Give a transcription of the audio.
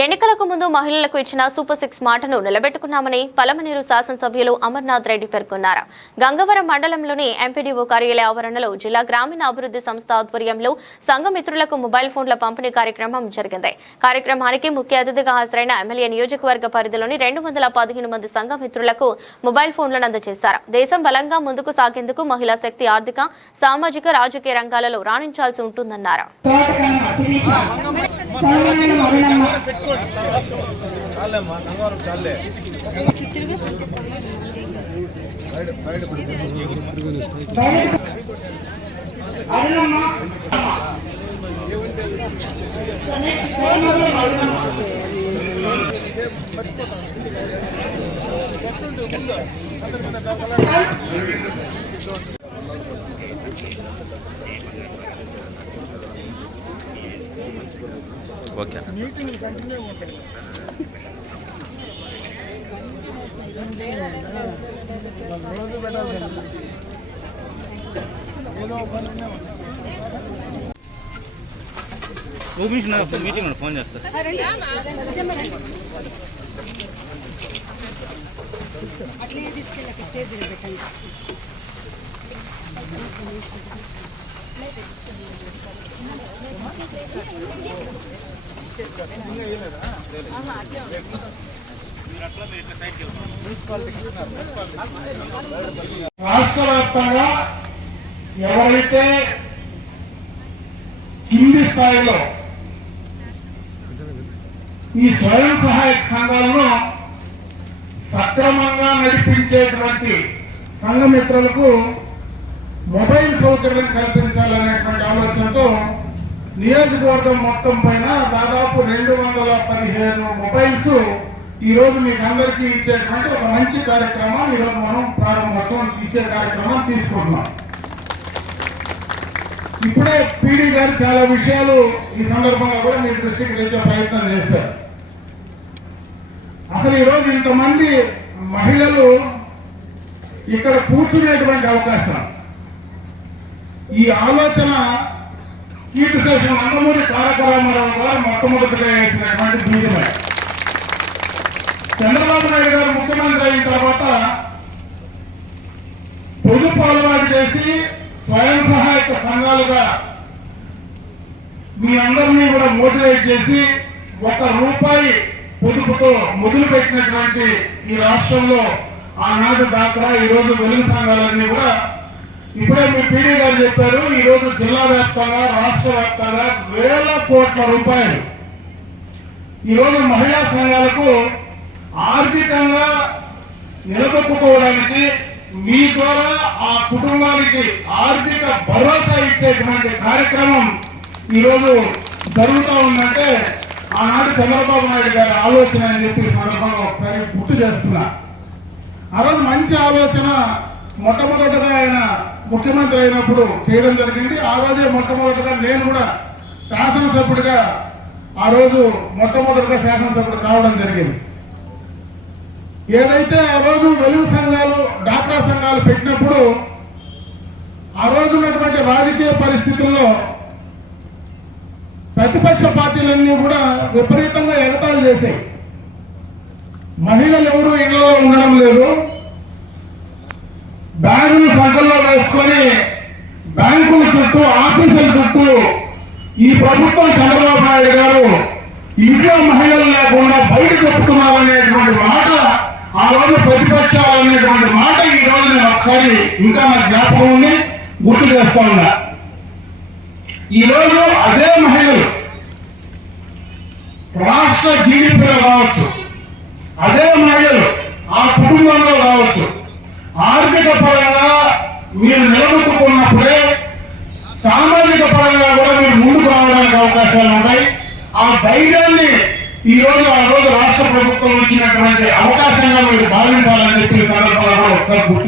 ఎన్నికలకు ముందు మహిళలకు ఇచ్చిన సూపర్ 6 మాటను నిలబెట్టుకున్నామని పలమనేరు శాసనసభ్యులు అమర్నాథ్ రెడ్డి పేర్కొన్నారు. గంగవరం మండలంలోని ఎంపీడీఓ కార్యాలయ ఆవరణలో జిల్లా గ్రామీణ అభివృద్ధి సంస్థ ఆధ్వర్యంలో సంఘ మిత్రులకు మొబైల్ ఫోన్ల పంపిణీ కార్యక్రమం జరిగింది. కార్యక్రమానికి ముఖ్య అతిథిగా హాజరైన ఎమ్మెల్యే నియోజకవర్గ పరిధిలోని 215 మంది సంఘ మిత్రులకు మొబైల్ ఫోన్లను అందజేశారు. దేశం బలంగా ముందుకు సాగేందుకు మహిళా శక్తి ఆర్థిక, సామాజిక, రాజకీయ రంగాలలో రాణించాల్సి ఉంటుందన్నారు. ఓకే మీటింగ్ కంటిన్యూ ఉంటుంది. రోజు పెట్టాల్సింది ఏదో పని మీటింగ్ ఫోన్ చేస్తారు. అట్లే తీసుకెళ్ళి స్టేజ్ పెట్టండి. రాష్ట్ర వ్యాప్తంగా ఎవరైతే కింది స్థాయిలో ఈ స్వయం సహాయక సంఘాలను సక్రమంగా నడిపించేటువంటి సంఘమిత్రులకు మొబైల్ సౌకర్యం కల్పించాలనేటువంటి ఆలోచనతో నియోజకవర్గం మొత్తం పైన దాదాపు 215 మొబైల్స్ ఈ రోజు మీకు అందరికీ ఇచ్చేటువంటి ఒక మంచి కార్యక్రమాన్ని ఈరోజు మనం ప్రారంభోత్సవం ఇచ్చే కార్యక్రమాన్ని తీసుకుంటున్నాం. ఇప్పుడే పీడీ గారు చాలా విషయాలు ఈ సందర్భంగా కూడా మీ దృష్టికి తెచ్చే ప్రయత్నం చేస్తారు. అసలు ఈరోజు ఇంతమంది మహిళలు ఇక్కడ కూర్చునేటువంటి అవకాశం, ఈ ఆలోచన కీర్తిశేషం నందమూరి తారక రామారావు గారు మొట్టమొదటిగా వేసినటువంటి బీజమే. చంద్రబాబు నాయుడు గారు ముఖ్యమంత్రి అయిన తర్వాత పొదుపు అలవాటు చేసి స్వయం సహాయక సంఘాలుగా మీ అందరినీ కూడా మోటివేట్ చేసి ₹1 పొదుపుతో మొదలు పెట్టినటువంటి ఈ రాష్ట్రంలో ఆనాడు డాక్రా ఈరోజు వెలుగు సంఘాలన్నీ కూడా ఇప్పుడే మీ పీడీ గారు చెప్పారు. ఈరోజు జిల్లా వ్యాప్తంగా, రాష్ట్ర వ్యాప్తంగా వేల కోట్ల రూపాయలు ఈరోజు మహిళా సంఘాలకు ఆర్థికంగా నిలదొక్కుకోవడానికి, మీ ద్వారా ఆ కుటుంబానికి ఆర్థిక భరోసా ఇచ్చేటువంటి కార్యక్రమం ఈరోజు జరుగుతూ ఉందంటే ఆనాడు చంద్రబాబు నాయుడు గారి ఆలోచన అని చెప్పి సందర్భంగా ఒకసారి గుర్తు చేస్తున్నా. ఆ రోజు మంచి ఆలోచన మొట్టమొదటిగా ఆయన ముఖ్యమంత్రి అయినప్పుడు చేయడం జరిగింది. ఆ రోజే మొట్టమొదటిగా నేను కూడా శాసనసభ్యుడిగా ఆ రోజు మొట్టమొదటిగా శాసనసభ్యుడు కావడం జరిగింది. ఏదైతే ఆ రోజు వెలుగు సంఘాలు, డాక్రా సంఘాలు పెట్టినప్పుడు ఆ రోజు ఉన్నటువంటి రాజకీయ పరిస్థితుల్లో ప్రతిపక్ష పార్టీలన్నీ కూడా విపరీతంగా ఎగతాళి చేశాయి. మహిళలు ఎవరు ఇళ్లలో ఉండడం లేదు, బ్యాగులు సంఘంలో వేసుకొని బ్యాంకుల చుట్టూ, ఆఫీసుల చుట్టూ ఈ ప్రభుత్వం చంద్రబాబు నాయుడు గారు ఇంట్లో మహిళలు లేకుండా బయట చెప్పుకున్నారనేటువంటి మాట, ఆ రోజు ప్రతిపక్షాలు అనేటువంటి మాట ఈ రోజు నేను ఒకసారి ఇంకా నాకు జ్ఞాపకం ఉంది, గుర్తు చేస్తా ఉన్నా. ఈ రోజు అదే మహిళలు రాష్ట్ర జీడీపీలో కావచ్చు, అదే మహిళలు ఆ కుటుంబంలో కావచ్చు, ఆర్థిక పరంగా మీరు నిలబెట్టుకున్నప్పుడే సామాజిక పరంగా కూడా మీరు ముందుకు రావడానికి అవకాశాలు ఉంటాయి. ఆ ధైర్యాన్ని ఈ రోజు ఆ రోజు రాష్ట్ర ప్రభుత్వం ఇచ్చినటువంటి అవకాశంగా మీరు భావించాలని చెప్పి సందర్భంగా ఒకసారి గుర్తు